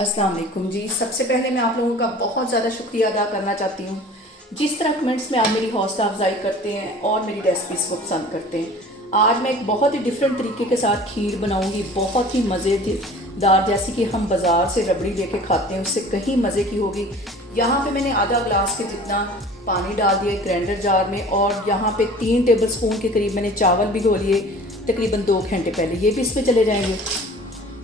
अस्सलाम वालेकुम जी। सबसे पहले मैं आप लोगों का बहुत ज़्यादा शुक्रिया अदा करना चाहती हूँ जिस तरह कमेंट्स में आप मेरी हौसला अफजाई करते हैं और मेरी रेसिपीज़ को पसंद करते हैं। आज मैं एक बहुत ही डिफरेंट तरीके के साथ खीर बनाऊँगी, बहुत ही मज़ेदार, जैसी कि हम बाज़ार से रबड़ी लेके खाते हैं उससे कहीं मज़े की होगी। यहाँ पे मैंने आधा ग्लास के जितना पानी डाल दिया ग्राइंडर जार में, और यहाँ पे 3 टेबल स्पून के करीब मैंने चावल भिगो लिए तकरीबन 2 घंटे पहले, ये भी इसमें चले जाएंगे।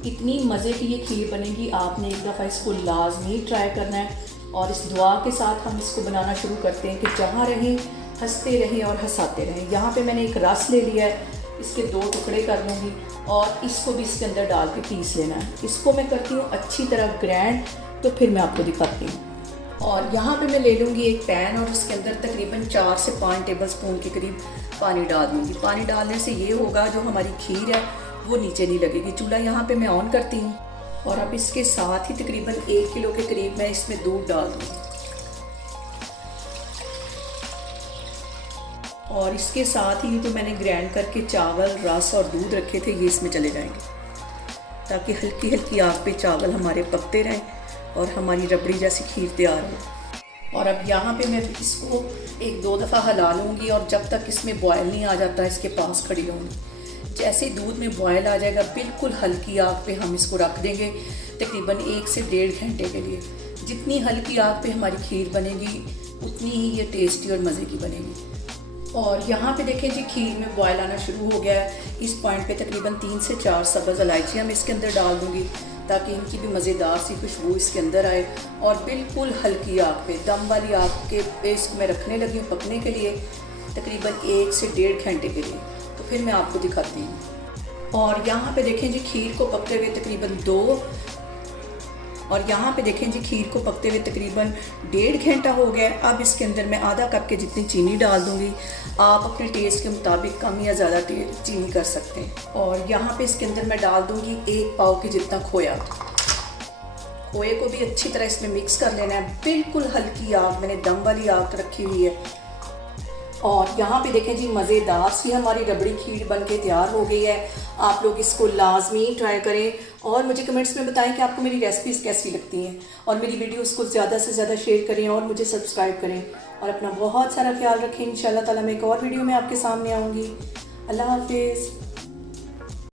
इतनी मज़े की ये खीर बनेगी, आपने एक दफ़ा इसको लाजमी ट्राई करना है। और इस दुआ के साथ हम इसको बनाना शुरू करते हैं कि जहाँ रहें हंसते रहें और हंसाते रहें। यहाँ पे मैंने एक रस ले लिया है, इसके 2 टुकड़े कर लूँगी और इसको भी इसके अंदर डाल के पीस लेना है। इसको मैं करती हूँ अच्छी तरह ग्राइंड, तो फिर मैं आपको दिखाती हूँ। और यहाँ पे मैं ले लूँगी एक पैन और उसके अंदर तकरीबन 4 से 5 टेबल स्पून के करीब पानी डाल दूँगी। पानी डालने से ये होगा जो हमारी खीर है वो नीचे नहीं लगेगी। चूल्हा यहाँ पे मैं ऑन करती हूँ और अब इसके साथ ही तकरीबन 1 किलो के करीब मैं इसमें दूध डाल दूँगी और इसके साथ ही जो मैंने ग्राइंड करके चावल, रस और दूध रखे थे ये इसमें चले जाएंगे, ताकि हल्की हल्की आग पे चावल हमारे पकते रहें और हमारी रबड़ी जैसी खीर तैयार हो। और अब यहाँ पे मैं इसको 1-2 दफ़ा हिला लूँगी और जब तक इसमें बॉयल नहीं आ जाता इसके पास खड़ी रहूँगी। जैसे दूध में बॉयल आ जाएगा बिल्कुल हल्की आग पे हम इसको रख देंगे तकरीबन 1 से 1.5 घंटे के लिए। जितनी हल्की आग पे हमारी खीर बनेगी उतनी ही ये टेस्टी और मज़े की बनेगी। और यहाँ पे देखें जी, खीर में बॉयल आना शुरू हो गया है। इस पॉइंट पे तकरीबन 3 से 4 सब्ज़ इलायचियाँ मैं इसके अंदर डाल दूँगी ताकि इनकी भी मज़ेदार सी खुशबू इसके अंदर आए। और बिल्कुल हल्की आग पे, दम वाली आग के पे इसको मैं रखने लगी हूँ पकने के लिए तकरीबन 1 से 1.5 घंटे के लिए। तो फिर मैं आपको दिखाती हूँ। और यहाँ पे देखें जी, खीर को पकते हुए तकरीबन 2 और यहाँ पे देखें जी, खीर को पकते हुए तकरीबन 1.5 घंटा हो गया। अब इसके अंदर मैं आधा कप के जितनी चीनी डाल दूँगी। आप अपने टेस्ट के मुताबिक कम या ज़्यादा चीनी कर सकते हैं। और यहाँ पे इसके अंदर मैं डाल दूँगी 1 पाव के जितना खोया। खोए को भी अच्छी तरह इसमें मिक्स कर लेना है। बिल्कुल हल्की आग, मैंने दम वाली आग रखी हुई है। और यहाँ पे देखें जी, मज़ेदार सी हमारी रबड़ी खीर बन के तैयार हो गई है। आप लोग इसको लाजमी ट्राई करें और मुझे कमेंट्स में बताएं कि आपको मेरी रेसिपीज़ कैसी लगती हैं। और मेरी वीडियोस को ज़्यादा से ज़्यादा शेयर करें और मुझे सब्सक्राइब करें। और अपना बहुत सारा ख्याल रखें। इंशाल्लाह ताला मैं एक और वीडियो में आपके सामने आऊँगी। अल्लाह हाफिज़।